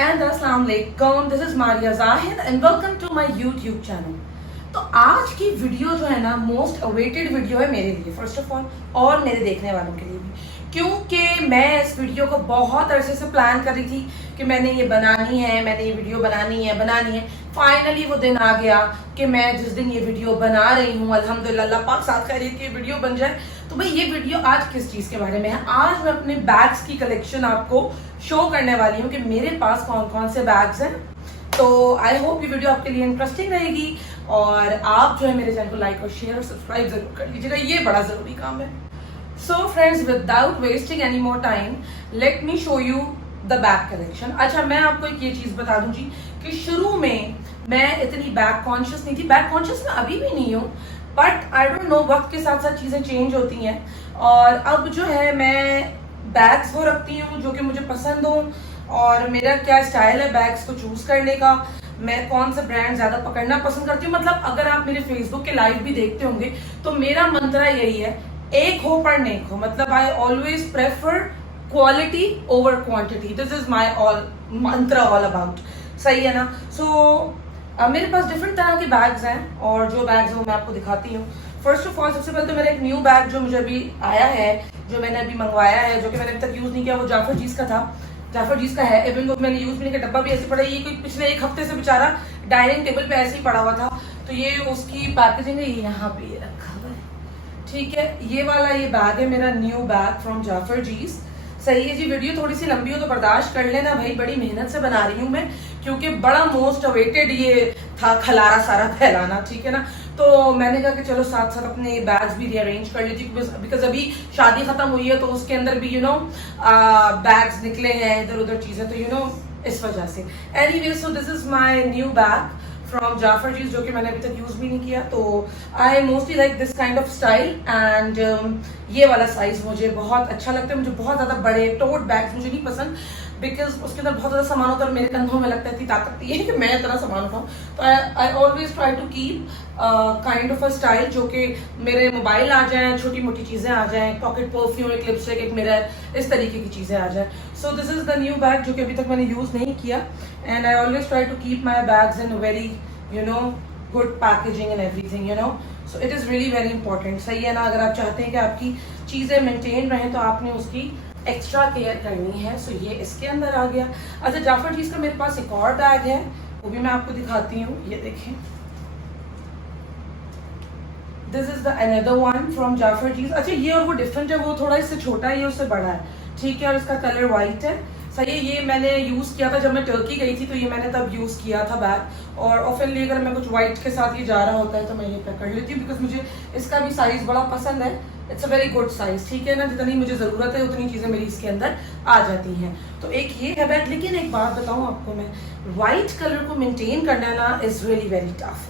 and Assalamu alaikum. This is Maria Zahid and welcome to my YouTube channel. तो आज की video जो है ना मोस्ट अवेटेड वीडियो है मेरे लिए फर्स्ट ऑफ ऑल और मेरे देखने वालों के लिए भी, क्योंकि मैं इस वीडियो को बहुत अरसे से प्लान कर रही थी कि मैंने ये बनानी है, मैंने ये वीडियो बनानी है। फाइनली वो दिन आ गया कि मैं जिस दिन ये वीडियो बना रही हूँ, अल्हम्दुलिल्लाह अल्लाह पाक साथ खैरियत की वीडियो बन जाए। तो भाई ये वीडियो आज किस चीज़ के बारे में है? आज मैं अपने बैग्स की कलेक्शन आपको शो करने वाली हूँ कि मेरे पास कौन कौन से बैग्स हैं। तो आई होप ये वीडियो आपके लिए इंटरेस्टिंग रहेगी और आप जो है मेरे चैनल को लाइक और शेयर और सब्सक्राइब जरूर कर लीजिएगा, ये बड़ा ज़रूरी काम है। So friends, without wasting any more time, let me show you the bag collection. अच्छा, मैं आपको एक ये चीज़ बता दूं जी कि शुरू में मैं इतनी बैग कॉन्शियस नहीं थी। बैग कॉन्शियस मैं अभी भी नहीं हूँ, बट आई डोंट नो, वक्त के साथ साथ चीज़ें चेंज होती हैं और अब जो है मैं बैग्स वो रखती हूँ जो कि मुझे पसंद हो और मेरा क्या स्टाइल है बैग्स को चूज करने का, मैं कौन सा ब्रांड ज्यादा पकड़ना पसंद करती हूँ। मतलब अगर आप मेरे फेसबुक के लाइव भी देखते होंगे तो मेरा मंत्रा यही है, एक हो पर नेक हो। मतलब I always prefer quality over quantity. This is my all Mantra all about. सही है ना? सो मेरे पास डिफरेंट तरह के बैग्स हैं और जो बैग्स हैं वो मैं आपको दिखाती हूँ। फर्स्ट ऑफ ऑल सबसे पहले तो मेरा एक न्यू बैग जो मुझे अभी आया है, जो मैंने अभी मंगवाया है, जो कि मैंने अभी तक यूज नहीं किया, वो जाफर जीज का था। जाफर जीज का है, इवन वो मैंने यूज भी नहीं किया, डब्बा भी ऐसे पड़ा। ये कोई पिछले एक हफ्ते से बेचारा डाइनिंग टेबल पे ऐसे ही पड़ा हुआ था। तो ये उसकी पैकेजिंग है, ये यहाँ पे रखा हुआ है। ठीक है, ये वाला ये बैग है मेरा न्यू बैग फ्रॉम जाफर जीज। सही है जी, वीडियो थोड़ी सी लंबी हो तो बर्दाश्त कर लेना भाई, बड़ी मेहनत से बना रही हूँ मैं, क्योंकि बड़ा मोस्ट अवेटेड ये था खलारा सारा फैलाना। ठीक है ना? तो मैंने कहा कि चलो साथ साथ अपने बैग्स भी रीअरेंज कर लेती हूँ, बिकॉज अभी शादी खत्म हुई है तो उसके अंदर भी बैग्स निकले हैं इधर उधर चीजें, तो इस वजह से। Anyway, so this is my new bag from Jafferjees, जो कि मैंने अभी तक यूज भी नहीं किया। तो I mostly like this kind of style and ये वाला साइज मुझे बहुत अच्छा लगता है। मुझे बहुत ज्यादा बड़े टोट बैग्स मुझे नहीं पसंद, बिकॉज उसके अंदर बहुत ज्यादा सामान होता है और मेरे कंधों में लगता है इतनी ताकत है कि मैं इतना सामान उठाऊं। तो I always try to keep kind of a style जो कि मेरे मोबाइल आ जाए, छोटी मोटी चीजें आ जाएं, पॉकेट परफ्यूम, एक लिपस्टिक, एक मिरर, इस तरीके की चीजें आ जाए। So this is the new bag जो कि अभी तक मैंने यूज नहीं किया and I always try to keep my bags in very good packaging and everything, so it is really very important. सही है ना? अगर आप चाहते हैं कि आपकी चीजें मेंटेन रहें तो आपने उसकी एक्स्ट्रा केयर करनी है। सो ये इसके अंदर आ गया। अच्छा, जाफर जीज का मेरे पास एक और बैग है, वो भी मैं आपको दिखाती हूँ। ये देखें, this is the another one from Jafferjees. अच्छा, ये और वो डिफरेंट है, वो थोड़ा इससे छोटा है, ये उससे बड़ा है। ठीक है, और इसका कलर व्हाइट है। सही है, ये मैंने यूज किया था जब मैं टर्की गई थी, तो ये मैंने तब यूज किया था बैग। और ऑफनली अगर मैं कुछ व्हाइट के साथ ये जा रहा होता है तो मैं ये पकड़ लेती हूँ, बिकॉज मुझे इसका भी साइज बड़ा पसंद है। It's a very good size. ठीक है ना? जितनी मुझे जरूरत है उतनी चीजें मेरी इसके अंदर आ जाती हैं। तो एक ये है बैग, लेकिन एक बात बताऊं आपको मैं, व्हाइट कलर को मेंटेन करना ना इज रियली वेरी टफ।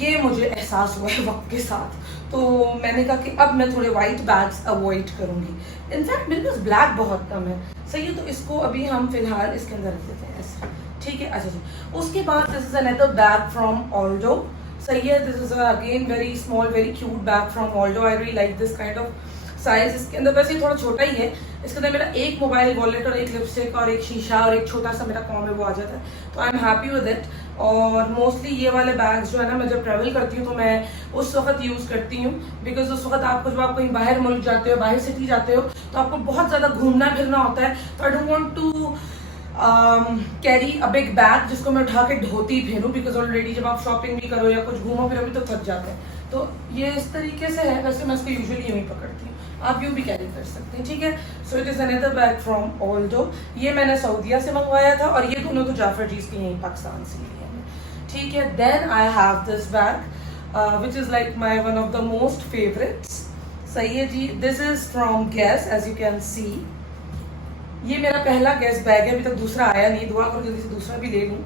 ये मुझे एहसास हुआ है वक्त के साथ, तो मैंने कहा कि अब मैं थोड़े व्हाइट बैग्स अवॉइड करूंगी। इनफैक्ट मेरे पास ब्लैक बहुत कम है। सही है, तो इसको अभी हम फिलहाल इसके अंदर रख देते हैं ऐसे। ठीक है? अच्छा जी, उसके बाद this is another bag from ऑल्डो। सही है, this is again very small very cute bag from ऑल्डो। I really like this kind of size. इसके अंदर वैसे थोड़ा छोटा ही है, इसके अंदर मेरा एक मोबाइल वॉलेट और एक लिपस्टिक और एक शीशा और एक छोटा सा मेरा कॉम है, वो आ जाता है। तो I am happy with it. और मोस्टली ये वाले बैग्स जो है ना, मैं जब ट्रैवल करती हूँ तो मैं उस वक्त यूज करती हूँ, बिकॉज उस वक्त आपको जब आप कहीं बाहर मुल्क जाते हो, बाहर सिटी जाते हो, तो आपको बहुत ज्यादा घूमना फिरना होता है। तो I don't want to carry a big bag जिसको मैं उठा के ढोती फिरूं, बिकॉज ऑलरेडी जब आप शॉपिंग भी करो या कुछ घूमो फिरो भी तो थक जाते हैं। तो ये इस तरीके से है। वैसे मैं इसको यूजुअली यूं ही पकड़ती हूँ, आप यूं भी कैरी कर सकते हैं। ठीक है? सो it is another bag from ऑल्डो। ये मैंने सऊदीया से मंगवाया था और ये दोनों तो जाफर जीज के यहीं पाकिस्तान से लिए हैं। ठीक है? Then I have this bag which is like my one of the most favourites. सही है जी, this is from Guess, as you can see. ये मेरा पहला गैस बैग है, अभी तक दूसरा आया नहीं, दुआ करो जल्दी से दूसरा भी ले लूँ।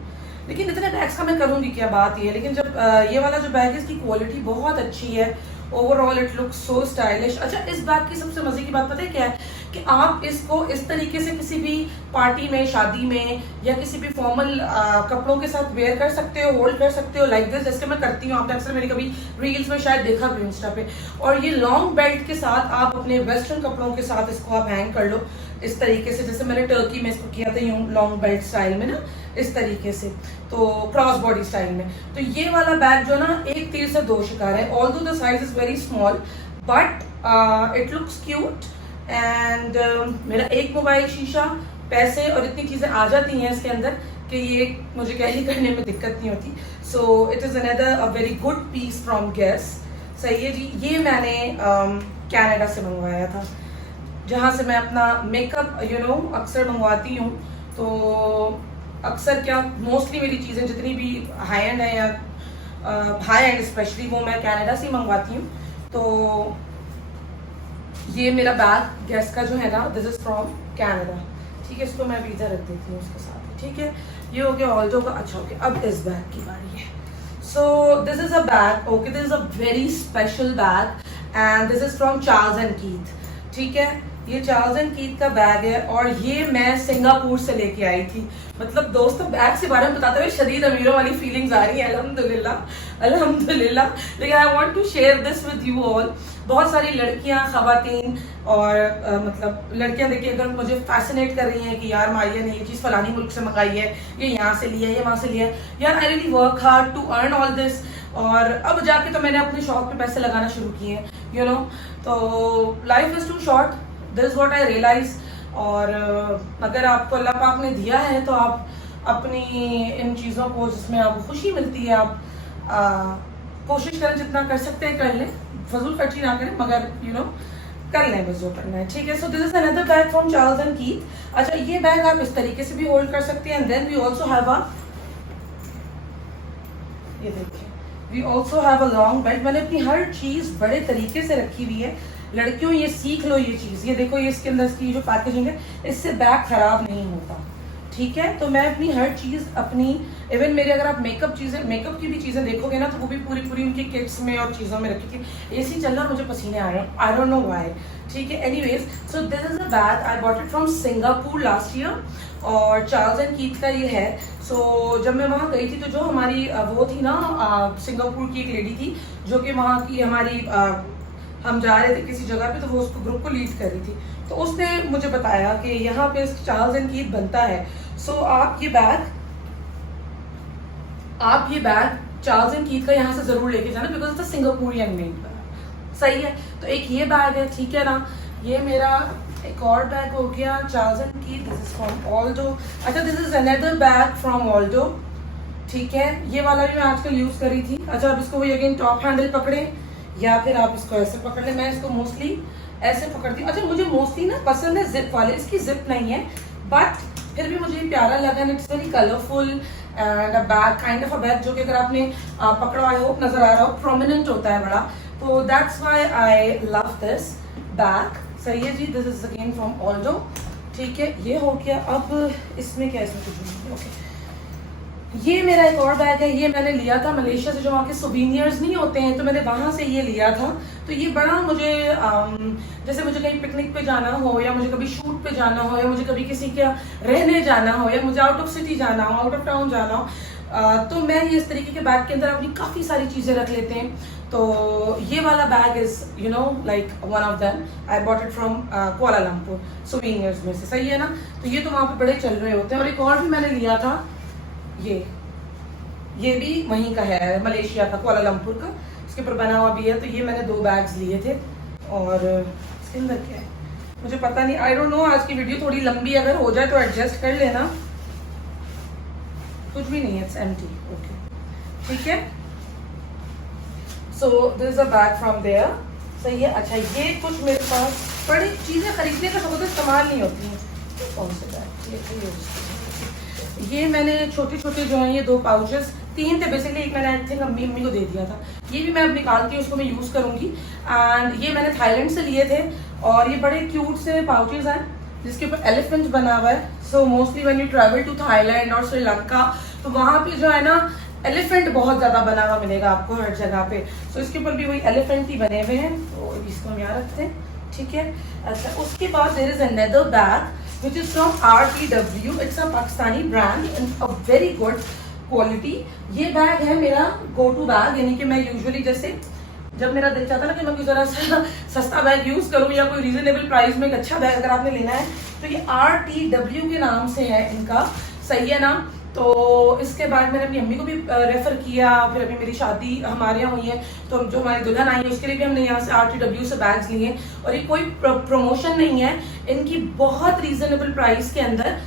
लेकिन इतने बैग्स का मैं करूँगी क्या, बात ये है। लेकिन जब ये वाला जो बैग है इसकी क्वालिटी बहुत अच्छी है, overall it looks so stylish. अच्छा, इस बैग की सबसे मजे की बात पता है क्या है कि आप इसको इस तरीके से किसी भी पार्टी में, शादी में या किसी भी फॉर्मल कपड़ों के साथ वेयर कर सकते हो, होल्ड कर सकते हो लाइक दिस, जैसे मैं करती हूँ। आपने अक्सर मेरी कभी रील्स में शायद देखा भी इंस्टा पे। और ये लॉन्ग बेल्ट के साथ आप अपने वेस्टर्न कपड़ों के साथ इसको आप हैंग कर लो। इस तरीके से, जैसे मैंने टर्की में इसको किया था यूं लॉन्ग बेल्ट स्टाइल में ना, इस तरीके से, तो क्रॉस बॉडी स्टाइल में। तो ये वाला बैग जो ना एक तीर से दो शिकार है, although the size is very small but it looks cute. And मेरा एक मोबाइल, शीशा, पैसे और इतनी चीजें आ जाती हैं इसके अंदर कि ये मुझे कैरी करने में दिक्कत नहीं होती। So it is another a very good piece from Guess. सही है जी। ये मैंने कनाडा से मंगवाया था, जहाँ से मैं अपना मेकअप अक्सर मंगवाती हूँ। तो अक्सर क्या, मोस्टली मेरी चीज़ें जितनी भी हाई एंड है या हाई एंड स्पेशली, वो मैं कनाडा से मंगवाती हूँ। तो ये मेरा बैग गेस का जो है ना, दिस इज फ्रॉम कनाडा। ठीक है, इसको मैं भी इधर रख देती हूँ उसके साथ। ठीक है, ये हो गया ऑल्जो का। अच्छा, ओके, अब इस बैग की बारी है। So this is a bag, okay, this is a very special bag and this is from Charles and Keith. ठीक है, ये चार्ल्स एंड कीथ का बैग है और ये मैं सिंगापुर से लेके आई थी। मतलब दोस्तों, बैग से बारे में बताते हुए शदीद अमीरों वाली फीलिंग्स आ रही है, अल्हम्दुलिल्लाह अल्हम्दुलिल्लाह। लेकिन I want to share this with you all. बहुत सारी लड़कियां, खवातीन और मतलब लड़कियां देखिए, अगर मुझे फैसिनेट कर रही हैं कि यार मारिया ने ये चीज़ फलानी मुल्क से मंगाई है, ये यहाँ से लिया है, ये वहाँ से लिया है, यार I really work hard to earn all this. और अब जाके तो मैंने अपने शौक पे पैसे लगाना शुरू किए हैं, यू नो। तो life is too short, this what I realise. और अगर आपको अल्लाह पाक ने दिया है तो आप अपनी इन चीज़ों को, जिसमें आपको खुशी मिलती है, आप कोशिश करें, जितना कर सकते हैं कर लें, फजूल खर्ची ना करें, मगर कर लें बस जो करना है। ठीक है, so this is another bag from Charles and Keith. अच्छा, ये बैग आप इस तरीके से भी होल्ड कर सकते हैं। And then we also have a, ये देखिए, we also have a long belt. मैंने अपनी हर चीज बड़े तरीके से रखी हुई है। लड़कियों, ये सीख लो ये चीज। ये देखो, ये इसके अंदर इसकी जो पैकेजिंग है, इससे बैग खराब नहीं होता। ठीक है, तो मैं अपनी हर चीज अपनी, इवन मेरे, अगर आप मेकअप की भी चीजें देखोगे ना, तो वो भी पूरी पूरी उनकी किट्स में और चीजों में रखी थी। एसी चल रहा, मुझे पसीने आ रहे हैं, आई डोंट नो व्हाई। ठीक है, anyways, so this is a bag, I bought it from Singapore last year और चार्ल्स एंड कीथ का ये है। सो जब मैं वहाँ गई थी, तो जो हमारी वो थी ना, सिंगापुर की एक लेडी थी, जो कि वहाँ की हमारी, हम जा रहे थे किसी जगह पे, तो वो उसको ग्रुप को लीड कर रही थी। तो उसने मुझे बताया कि यहाँ पे चार्ल्स एंड कीथ बनता है। सो आप ये बैग चार्ल्स एंड कीथ का यहाँ से जरूर लेके जाना, बिकॉज इट्स सिंगापुरियन मेड। सही है, तो एक ये बैग है। ठीक है ना, ये मेरा एक और बैग हो गया Charles and Keith, this is from Aldo. अच्छा, this is another bag from Aldo. ठीक है, ये वाला भी मैं आजकल यूज कर रही थी। अच्छा, अब इसको वही अगेन टॉप हैंडल पकड़े या फिर आप इसको ऐसे पकड़ ले। मैं इसको मोस्टली ऐसे पकड़ती हूँ। अच्छा, मुझे मोस्टली ना पसंद है जिप वाले, इसकी जिप नहीं है, बट फिर भी मुझे प्यारा लगा। It's very colourful and a bag, kind of a bag, जो कि अगर आपने पकड़ा, आई होप नजर आ रहा हो, प्रोमिनेंट होता है बड़ा। तो that's why I love this bag. सही है जी, this is again from Aldo. ठीक है, ये हो गया। अब इसमें क्या, इसमें कुछ नहीं। ओके, ये मेरा एक और बैग है। ये मैंने लिया था मलेशिया से, जो वहाँ के सोवीनियर्स नहीं होते हैं, तो मैंने वहाँ से ये लिया था। तो ये बड़ा मुझे, जैसे मुझे कहीं पिकनिक पे जाना हो, या मुझे कभी शूट पे जाना हो, या मुझे कभी किसी के रहने जाना हो, या मुझे आउट ऑफ सिटी जाना हो, आउट ऑफ टाउन जाना हो, तो मैं ये इस तरीके के बैग के अंदर अपनी काफ़ी सारी चीज़ें रख लेते हैं। तो ये वाला bag is like one of them. I bought it from Kuala Lumpur, souvenirs में से। सही है ना, तो ये तो वहाँ पे बड़े चल रहे होते हैं। और एक और भी मैंने लिया था, ये भी वहीं का है, मलेशिया का, कुआलालंपुर का, इसके ऊपर बना हुआ भी है। तो ये मैंने 2 बैग्स लिए थे। और इसके अंदर क्या है मुझे पता नहीं, आई डोंट नो। आज की वीडियो थोड़ी लंबी अगर हो जाए तो एडजस्ट कर लेना। कुछ भी नहीं है, इट्स एम्प्टी। ओके, ठीक है। So this is a bag from there. सही है। अच्छा, ये कुछ मेरे पास बड़ी चीजें खरीदने का सबसे इस्तेमाल नहीं होती हैं। कौन से बैग, ये मैंने छोटे छोटे जो हैं, ये 2 पाउचेस, 3 थे बेसिकली। एक मैंने आई थिंक अम्मी को दे दिया था। ये भी मैं अब निकाल के उसको मैं यूज करूंगी। एंड ये मैंने थाईलैंड से लिए थे और ये बड़े क्यूट से पाउचेस हैं जिसके ऊपर एलिफेंट बना हुआ है। So mostly when you travel to Thailand और श्रीलंका, तो वहाँ पे जो है ना, एलिफेंट बहुत ज्यादा बना हुआ मिलेगा आपको हर जगह पे। सो इसके ऊपर भी वही एलिफेंट ही बने हुए हैं। तो इसको हम यहाँ रखते हैं। ठीक है। अच्छा, उसके बाद there is another bag which is from RTW. It's a Pakistani brand and a very good quality. ये बैग है मेरा गो टू बैग, यानी कि मैं यूजुअली जैसे जब मेरा दिल चाहता ना कि मैं कोई ज़रा सा सस्ता बैग यूज़ करूँ या कोई रीजनेबल प्राइस में एक अच्छा बैग अगर आपने लेना है तो ये RTW के नाम से है इनका, सही है ना। तो इसके बाद मैंने अपनी अम्मी को भी रेफ़र किया, फिर अभी मेरी शादी हमारे यहाँ हुई है तो जो हमारी दुल्हन आई है उसके लिए भी हमने यहाँ से RTW से बैग्स लिए। और ये कोई प्रमोशन नहीं है, इनकी बहुत रीजनेबल प्राइस के अंदर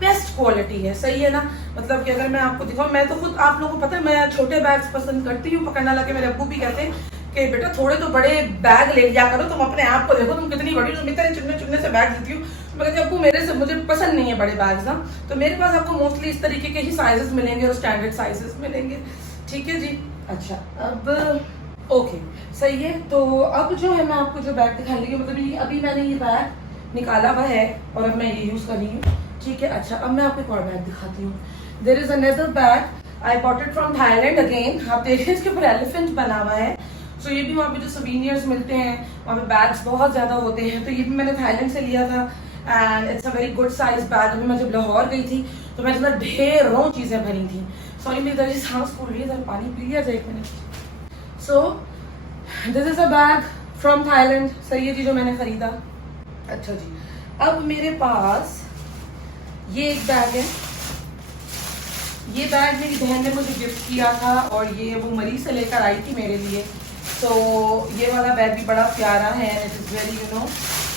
बेस्ट क्वालिटी है, सही है ना। मतलब कि अगर मैं आपको दिखाऊं, मैं तो खुद, आप लोगों को पता है मैं छोटे बैग्स पसंद करती हूँ पकड़ना, लगे मेरे अब्बू भी कहते हैं कि बेटा थोड़े तो बड़े बैग ले लिया करो, तुम अपने आप को देखो तुम कितनी बड़ी, तुम इतने चुनने चुनने से बैग लेती हूँ। मैं कहती हूँ अब्बू मेरे से, मुझे पसंद नहीं है बड़े बैग्स ना, तो मेरे पास आपको मोस्टली इस तरीके के ही साइजेस मिलेंगे और स्टैंडर्ड साइजेस मिलेंगे, ठीक है जी। अच्छा अब ओके सही है। तो अब जो है मैं आपको जो बैग दिखाने लगी, मतलब अभी मैंने ये बैग निकाला हुआ है और अब मैं ये यूज़ कर रही हूँ, ठीक है। अच्छा अब मैं आपको एक और बैग दिखाती हूँ। There is another bag, I bought it from Thailand again. आप देखिए इसके ऊपर एलिफेंट बना हुआ है। सो ये भी वहाँ पे जो सोवीनियर्स मिलते हैं वहाँ पे बैग्स बहुत ज़्यादा होते हैं, तो ये भी मैंने थाईलैंड से लिया था and it's a very good size bag. अभी मैं जब लाहौर गई थी तो मैं जितना ढेरों चीज़ें भरी थी। सॉरी मेरी तरह सांस फूल रही है, जरा पानी पी लिया जाए एक minute. So this is a bag from Thailand, सही है जी, जो मैंने ख़रीदा। अच्छा जी, अब मेरे पास ये एक बैग है। ये बैग मेरी बहन ने मुझे गिफ्ट किया था और ये वो मरी से लेकर आई थी मेरे लिए। तो ये वाला बैग भी बड़ा प्यारा है and it is very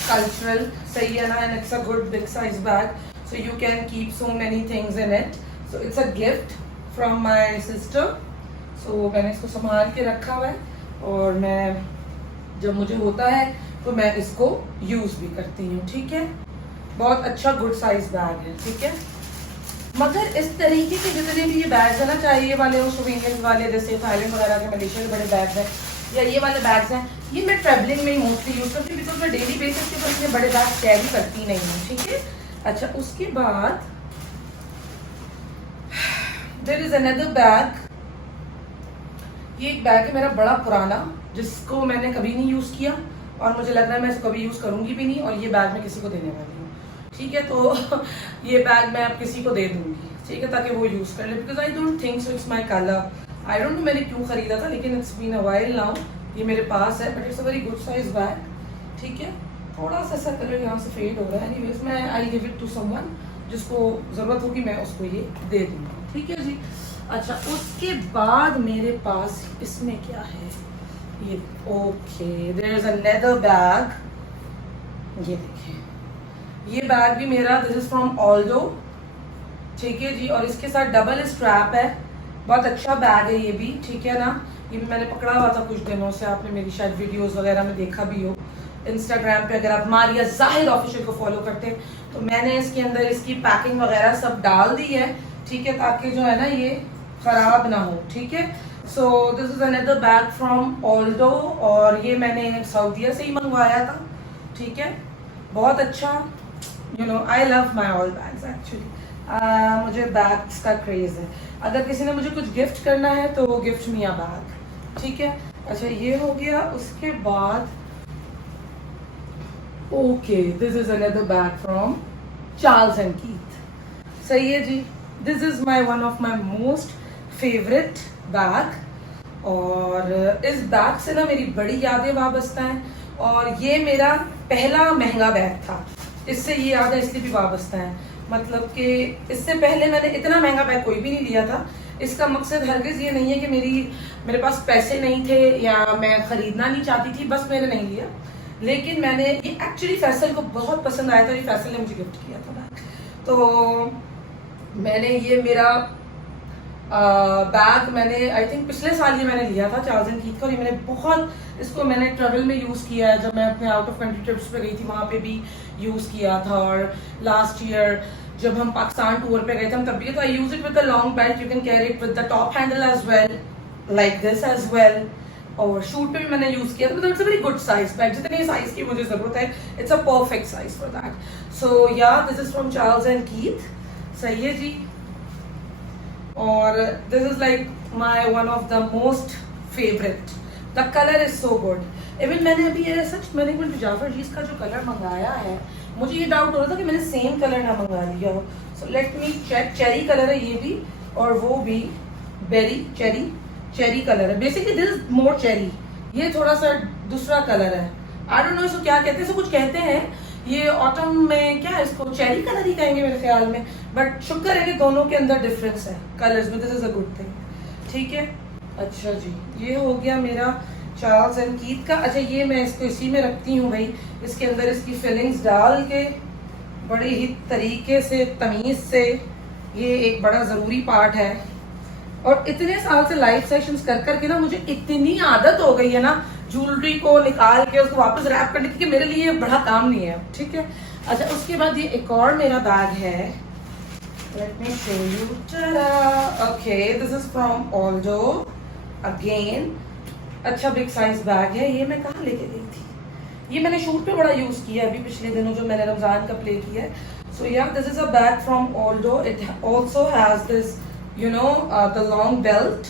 cultural, सही है ना, and it's a good big size bag, so you can keep so many things in it. So it's a gift from my sister. So मैंने इसको संभाल के रखा हुआ है और मैं जब मुझे होता है तो मैं इसको यूज़ भी करती हूँ, ठीक है। बहुत अच्छा गुड साइज बैग है, ठीक है। मगर इस तरीके के जितने भी ये बैग्स है ना, चाहे ये वाले वो सोवेनियर्स वाले जैसे थाईलैंड वगैरह के मलेशिया के बड़े बैग्स हैं या ये वाले बैग्स हैं, ये मैं ट्रैवलिंग में ही मोस्टली यूज़ करती हूँ बिकॉज मैं डेली बेसिस के ऊपर इतने बड़े बैग कैरी करती नहीं हूँ, ठीक है। अच्छा उसके बाद देयर इज अनदर बैग। ये एक बैग है मेरा बड़ा पुराना, जिसको मैंने कभी नहीं यूज़ किया और मुझे लग रहा है मैं इसको कभी यूज़ करूँगी भी नहीं, और ये बैग मैं किसी को देने वाली हूँ, ठीक है। तो ये बैग मैं अब किसी को दे दूँगी, ठीक है, ताकि वो यूज़ कर ले because I don't think so it's my colour. I don't know मैंने क्यों ख़रीदा था, लेकिन it's been a while now. ये मेरे पास है but it's a very good size bag, ठीक है। थोड़ा सा ऐसा कलर यहाँ से फेड हो रहा है, एनीवेज मैं I give it to someone जिसको ज़रूरत होगी, मैं उसको ये दे दूँगी, ठीक है जी। अच्छा उसके बाद मेरे पास इसमें क्या है, ये okay there is another bag. ये देखिए ये बैग भी मेरा, दिस इज फ्रॉम ऑल्डो, ठीक है जी, और इसके साथ डबल स्ट्रैप है। बहुत अच्छा बैग है ये भी, ठीक है ना। ये भी मैंने पकड़ा हुआ था कुछ दिनों से, आपने मेरी शायद वीडियोस वगैरह में देखा भी हो इंस्टाग्राम पे, अगर आप मारिया जाहिर ऑफिशियल को फॉलो करते हैं तो मैंने इसके अंदर इसकी पैकिंग वगैरह सब डाल दी है, ठीक है, ताकि जो है ना ये ख़राब ना हो, ठीक है। So this is another bag from ऑल्डो और ये मैंने सऊदीया से ही मंगवाया था, ठीक है। बहुत अच्छा, you know I love my all bags actually. मुझे बैग्स का क्रेज़ है। अगर किसी ने मुझे कुछ गिफ्ट करना है तो वो गिफ्ट मी अ बैग, ठीक है। अच्छा ये हो गया। उसके बाद okay this is another bag from Charles and Keith, सही है जी। This is my one of my most favourite bag और इस बैग से ना मेरी बड़ी यादें वाबस्ता हैं और ये मेरा पहला महंगा बैग था, इससे ये यादें इसलिए भी वाबस्ता है। मतलब कि इससे पहले मैंने इतना महंगा बैग कोई भी नहीं लिया था। इसका मकसद हरगिज़ ये नहीं है कि मेरे पास पैसे नहीं थे या मैं ख़रीदना नहीं चाहती थी, बस मैंने नहीं लिया। लेकिन मैंने ये एक्चुअली फैसल को बहुत पसंद आया था, ये फैसल ने मुझे गिफ्ट किया था बैग। तो मैंने ये मेरा बैग मैंने आई थिंक पिछले साल ये मैंने लिया था चार्ल्स एंड कीथ का, और ये मैंने बहुत इसको मैंने ट्रैवल में यूज़ किया है। जब मैं अपने आउट ऑफ कंट्री ट्रिप्स पे गई थी वहाँ पे भी यूज़ किया था, और लास्ट ईयर जब हम पाकिस्तान टूर पे गए थे हम तब भी। तो I use it with the long belt, you can carry it with the top handle as well, like this as well, और शूट पे भी मैंने यूज़ किया था। मतलब it's a very good size bag, जितनी साइज की मुझे ज़रूरत है it's a perfect size for that. So yeah this is from Charles and Keith, सही है जी। और this is like my one of the most favourite, the colour is so good. Even मैंने अभी ये सच मैंने जाफर जीज का जो कलर मंगाया है, मुझे ये डाउट हो रहा था कि मैंने सेम कलर ना मंगा लिया हो। So let me check. Cherry colour है ये भी और वो भी चेरी कलर है। Basically this is more cherry, ये थोड़ा सा दूसरा कलर है, आई डोंट नो इसको क्या कहते हैं, इसको कुछ कहते हैं, ये ऑटम में क्या इसको चेरी कलर ही कहेंगे मेरे ख्याल में, बट शुक्र है कि दोनों के अंदर डिफरेंस है कलर्स में, this is a good thing. ठीक है, अच्छा जी, ये हो गया मेरा चार्ल्स एंड कीथ का। अच्छा, ये मैं इसको इसी में रखती हूँ भाई, इसके अंदर इसकी फिलिंग्स डाल के बड़े ही तरीके से तमीज़ से, ये एक बड़ा ज़रूरी पार्ट है। और इतने साल से लाइव सेशंस कर करके ना मुझे इतनी आदत हो गई है ना ज्वेलरी को निकाल के उसको वापस रैप करने की, मेरे लिए बड़ा काम नहीं है। ठीक है, अच्छा उसके बाद ये एक और मेरा बैग है, let me show you. Okay, this is from ऑल्डो again. अच्छा बिग साइज बैग है, ये मैं कहाँ लेके गई थी, ये मैंने शूट पे बड़ा यूज किया है अभी पिछले दिनों जो मैंने रमजान का प्ले किया है। सो yeah this is a bag from ऑल्डो, it also has this you know the long belt.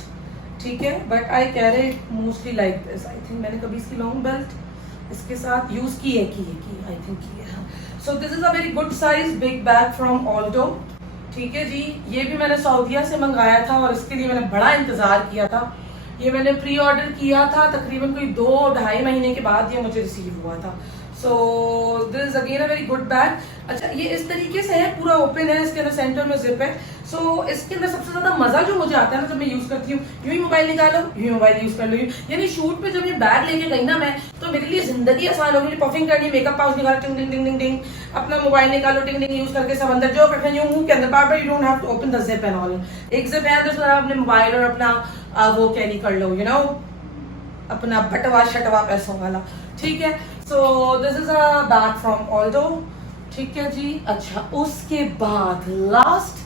ठीक है, but I carry it mostly like this. I think मैंने कभी इसकी लॉन्ग बेल्ट इसके साथ यूज की है आई थिंक की है। So this is a very good size big bag from Aldo. ठीक है जी, ये भी मैंने सऊदीया से मंगाया था और इसके लिए मैंने बड़ा इंतजार किया था। ये मैंने प्री ऑर्डर किया था तकरीबन कोई 2-2.5 महीने के बाद ये मुझे रिसीव हुआ था। सो this is again a very good bag. अच्छा, ये इस तरीके से है, पूरा ओपन है, इसके अंदर सेंटर में जिप है। सो इसके अंदर सबसे ज्यादा मजा जो मुझे आता है ना जब मैं यूज करती हूँ, यूं ही मोबाइल निकालो, यूं मोबाइल यूज कर लो, यानी शूट पे जब ये बैग लेके गई ना मैं, तो मेरे लिए जिंदगी आसान हो गई। पफिंग करनी, मेकअप पाउच निकालो, टिंग टिंग टिंग टिंग टिंग, अपना मोबाइल निकालो, टिंग टिंग यूज करके सब अंदर जो करते हैं मुंह के अंदर, बार बार you don't have to open the zip and all. एक जिप है अंदर, अपने मोबाइल और अपना वो कैरी कर लो, यू नो अपना बटवा शटवा पैसों वाला। ठीक है, so this is a bag from Aldo. ठीक है जी, अच्छा उसके बाद last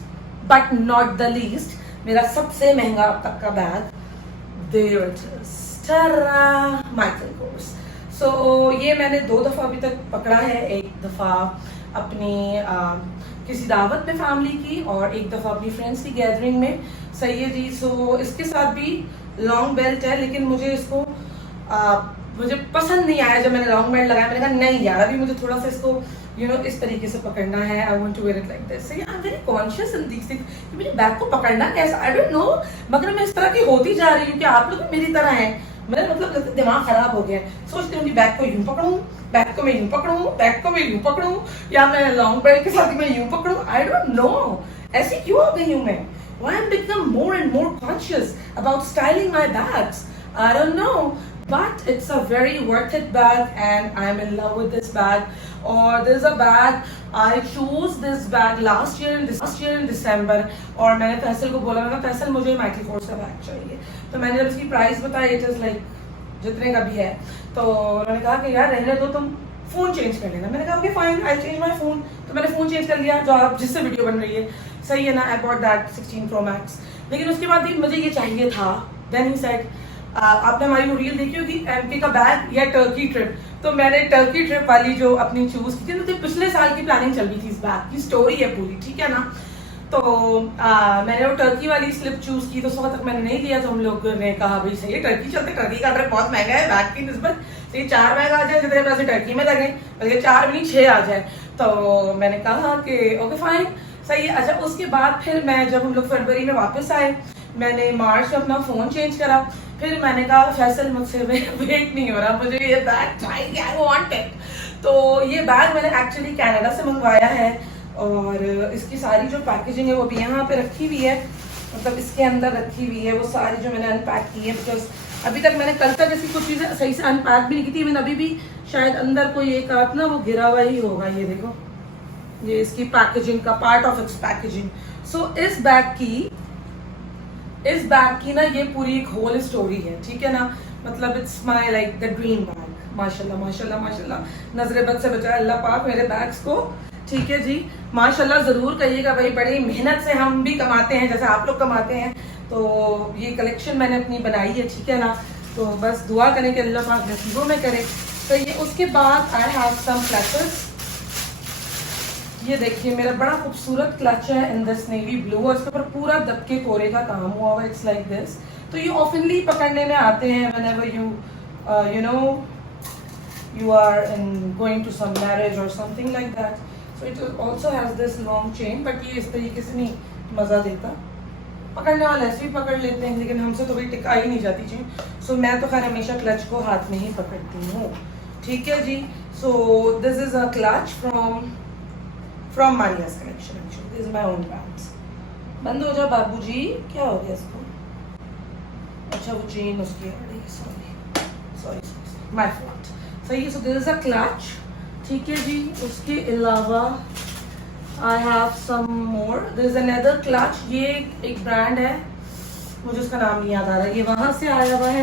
but not the least, मेरा सबसे महंगा अब तक का bag, there it is, Michael Kors. So ये मैंने 2 दफा अभी तक पकड़ा है, एक दफा अपनी किसी दावत में फैमिली की और एक दफा अपनी फ्रेंड्स की गैदरिंग में। सही है जी। सो इसके साथ भी लॉन्ग बेल्ट है, लेकिन मुझे इसको मुझे पसंद नहीं आया जब मैंने लॉन्ग बेल्ट लगाया। मैंने कहा नहीं यार, अभी मुझे थोड़ा सा इसको यू नो इस तरीके से पकड़ना है, I want to wear it like this. I am very conscious in these things, मेरे बैग को पकड़ना कैसा, आई डोंट नो, मगर मैं इस तरह की होती जा रही हूँ कि आप लोग मेरी तरह हैं। मेरा मतलब दिमाग खराब हो गया है, सोचती हूँ कि बैग को यूं पकड़ूं, बैग को मैं यूं पकड़ूं, बैग को मैं यूं पकड़ूं, या मैं लॉन्ग बेल्ट के साथ मैं यूं पकड़ूं, आई डोंट नो ऐसी क्यों हो गई हूँ मैं। Why I'm become more and more conscious about styling my bags? I don't know, but it's a very worth it bag and I'm in love with this bag. Or there's a bag, I chose this bag last year in December, और मैंने फैसल को बोला, मैं फैसल मुझे Michael Kors का bag चाहिए, तो मैंने जब इसकी प्राइस बताई, इट इज लाइक जितने का भी है, तो उन्होंने कहा कि यार रहने दो, तुम फोन चेंज कर लेना। मैंने कहा okay fine, I change my phone. तो मैंने फोन चेंज कर लिया, जो आप जिससे वीडियो बन रही है, सही है ना, I bought that 16 Pro Max। लेकिन उसके बाद भी मुझे ये चाहिए था। देन ही सेड, आपने हमारी वो रील देखी होगी एमके का बैग या टर्की ट्रिप, तो मैंने टर्की ट्रिप वाली जो अपनी चूज की थी, तो पिछले साल की प्लानिंग चल रही थी, इस बैग की स्टोरी है पूरी, ठीक है ना। तो मैंने वो टर्की वाली स्लिप चूज की, तो उस वक्त तक मैंने नहीं लिया, तो हम लोग ने कहा भाई सही है टर्की चलते, टर्की का ट्रिप बहुत महंगा है बैग की निस्बत, तो 4 बैग आ जाए जितने पैसे टर्की में लगे, बल्कि 4 भी नहीं 6 आ जाए। तो मैंने कहा कि ओके फाइन, सही है। अच्छा उसके बाद फिर मैं जब हम लोग फरवरी में वापस आए, मैंने मार्च में अपना फोन चेंज करा, फिर मैंने कहा फैसल मुझसे वेट नहीं हो रहा, मुझे ये बैग चाहिए, आई वांट इट। तो ये बैग मैंने एक्चुअली कनाडा से मंगवाया है, और इसकी सारी जो पैकेजिंग है वो भी यहाँ पे रखी हुई है, मतलब इसके अंदर रखी हुई है वो सारी जो मैंने अनपैक की है, बिकॉज अभी तक मैंने कल तक ऐसी कुछ चीज़ें सही से अनपैक भी नहीं की थी। मैंने अभी भी शायद अंदर कोई एक आध ना वो गिरा हुआ ही होगा, ये देखो, ये इसकी पैकेजिंग का पार्ट ऑफ इट्स पैकेजिंग। सो इस बैग की ना ये पूरी एक होल स्टोरी है, ठीक है ना, मतलब it's my like the dream bag. माशाल्लाह माशाल्लाह माशाल्लाह, नजरे बद से बचाए अल्लाह पाक मेरे बैग्स को, ठीक है जी। माशाल्लाह जरूर कहिएगा भाई, बड़ी मेहनत से हम भी कमाते हैं जैसे आप लोग कमाते हैं। तो ये कलेक्शन मैंने अपनी बनाई है, ठीक है ना, तो बस दुआ करें कि अल्लाह पाक नसीबों में करे। तो ये उसके बाद आई हैव सम क्लचेस, ये देखिए मेरा बड़ा खूबसूरत क्लच है इन दिस नेवी ब्लू, और इसके ऊपर पूरा दबके कोरे का काम हुआ हुआ, इट्स लाइक दिस। तो ये ऑफनली पकड़ने में आते हैं whenever you know you are in going to some marriage or something like that. So it also has this long chain, but ये इस तरीके से नहीं मजा देता, पकड़ने वाले ऐसे भी पकड़ लेते हैं, लेकिन हमसे तो भाई टिका ही नहीं जाती चीज़। सो मैं तो खैर हमेशा क्लच को हाथ में ही पकड़ती हूँ, ठीक है जी। So this is a clutch from Maria's collection, this is my own brands. बंद हो जा बाबूजी, क्या हो गया इसको? अच्छा वो चेन उसकी आ रही है, सॉरी माय फॉल्ट। सही है। So this is a clutch, ठीक है जी। उसके अलावा I have some more. There is another clutch. ये एक ब्रांड है, मुझे उसका नाम नहीं याद आ रहा है। ये वहाँ से आया हुआ है,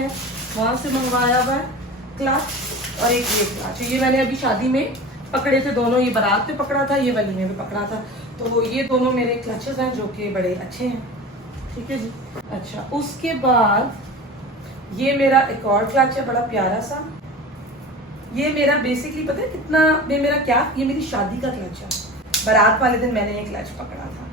वहाँ से मंगवाया हुआ है क्लच। और एक ये क्लच, ये मैंने अभी शादी में पकड़े थे दोनों। ये बारात में पकड़ा था, ये वली में भी पकड़ा था। तो ये दोनों मेरे क्लचेस हैं जो कि बड़े अच्छे हैं, ठीक है जी। अच्छा, उसके बाद ये मेरा एक और क्लच है, बड़ा प्यारा सा। ये मेरा बेसिकली पता है कितना, ये मेरा क्या, ये मेरी शादी का क्लच है। बारात वाले दिन मैंने ये क्लच पकड़ा था।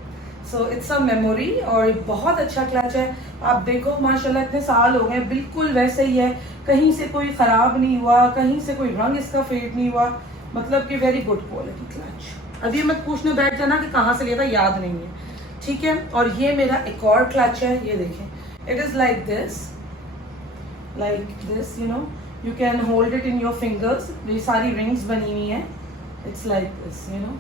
सो इट्स अ मेमोरी, और बहुत अच्छा क्लच है। आप देखो माशाल्लाह इतने साल हो गए, बिल्कुल वैसे ही है, कहीं से कोई ख़राब नहीं हुआ, कहीं से कोई रंग इसका फेड नहीं हुआ, मतलब कि वेरी गुड क्वालिटी क्लच। अभी मत पूछने बैठ जाना कि कहाँ से लिया था, याद नहीं है, ठीक है। और ये मेरा एक और क्लच है, ये देखें, it is like this you know, you can hold it in your fingers. ये सारी रिंग्स बनी हुई हैं, it's like this you know,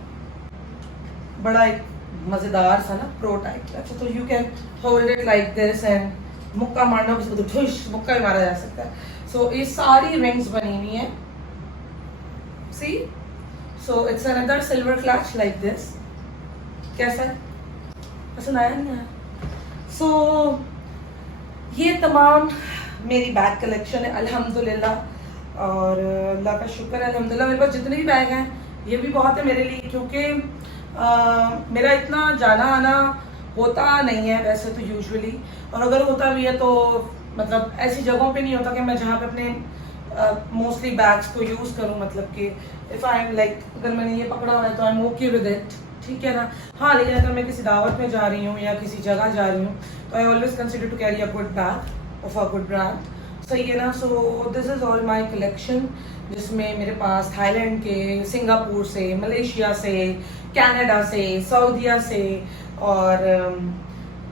बड़ा एक मज़ेदार सा ना प्रो टाइप का। अच्छा, तो you can hold it like this and मुक्का मारना किसी को तो ठुश मुक्का भी मारा जा सकता है। सो ये सारी रिंग्स बनी हुई हैं, see. So it's another silver clutch like this. कैसा है, पसंद आया नहीं आया? सो ये तमाम मेरी बैग कलेक्शन है अल्हम्दुलिल्लाह, और अल्लाह का शुक्र है अल्हम्दुलिल्लाह। मेरे पास जितने भी बैग हैं ये भी बहुत है मेरे लिए, क्योंकि मेरा इतना जाना आना होता नहीं है वैसे तो यूजुअली, और अगर होता भी है तो मतलब ऐसी जगहों पे नहीं होता कि मैं जहाँ पे अपने मोस्टली बैग्स को यूज़ करूँ। मतलब कि इफ़ आई एम लाइक, अगर मैंने ये पकड़ा हुआ है तो I am okay with it, ठीक है ना। हाँ, लेकिन अगर मैं किसी दावत में जा रही हूँ या किसी जगह जा रही हूँ तो I always consider to carry a good bag of a good brand, सही है ना। So this is all my collection, जिसमें मेरे पास थाईलैंड के, सिंगापुर से, मलेशिया से, कनाडा से, सऊदीया से और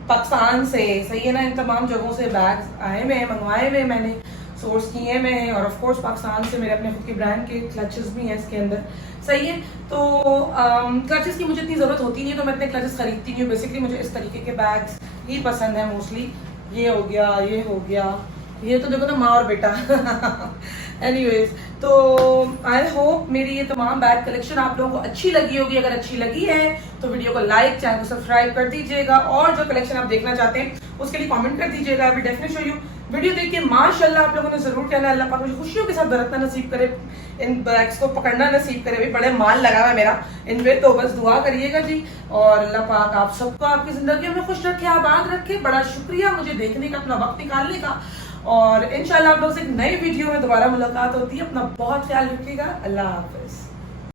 पाकिस्तान से, सही है ना, इन तमाम जगहों से बैग्स आए हुए हैं, मंगवाए हुए मैंने, सोर्स किए हुए हैं। और ऑफ कोर्स पाकिस्तान से मेरे अपने खुद के ब्रांड के क्लचेस भी हैं इसके अंदर, सही है। तो क्लचेस की मुझे इतनी ज़रूरत होती नहीं है, तो मैं इतने क्लचेस खरीदती नहीं हूँ। बेसिकली मुझे इस तरीके के बैग्स ही पसंद है मोस्टली। ये हो गया, ये हो गया, ये तो देखो ना माँ और बेटा एनीवेज, तो आई होप मेरी ये तमाम बैग कलेक्शन आप लोगों को अच्छी लगी होगी। अगर अच्छी लगी है तो वीडियो को लाइक, चैनल को सब्सक्राइब कर दीजिएगा, और जो कलेक्शन आप देखना चाहते हैं उसके लिए कमेंट कर दीजिएगा। I will definitely show you. Video देख के माशाल्लाह आप लोगों ने जरूर कहना है अल्लाह पाक मुझे खुशियों के साथ बरतना नसीब करे, इन बैग्स को पकड़ना नसीब करे। भाई बड़े माल लगा हुआ है मेरा इन पे, तो बस दुआ करिएगा जी। और अल्लाह पाक आप सबको आपकी जिंदगी में खुश रखे, आबाद रखे। बड़ा शुक्रिया मुझे देखने का, अपना वक्त निकालने का, और इंशाल्लाह आप लोग से एक नई वीडियो में दोबारा मुलाकात होती है। अपना बहुत ख्याल रखिएगा। अल्लाह हाफिज।